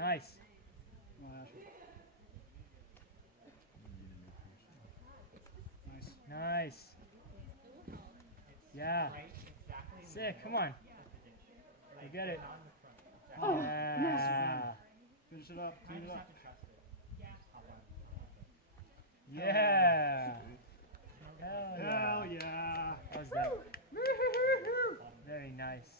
Nice. Nice. Nice. Yeah. Sick. Come on. You get it. Oh, Yeah. Finish it up. Clean it up. Yeah. Hell yeah. Hell yeah. That was that. Very nice.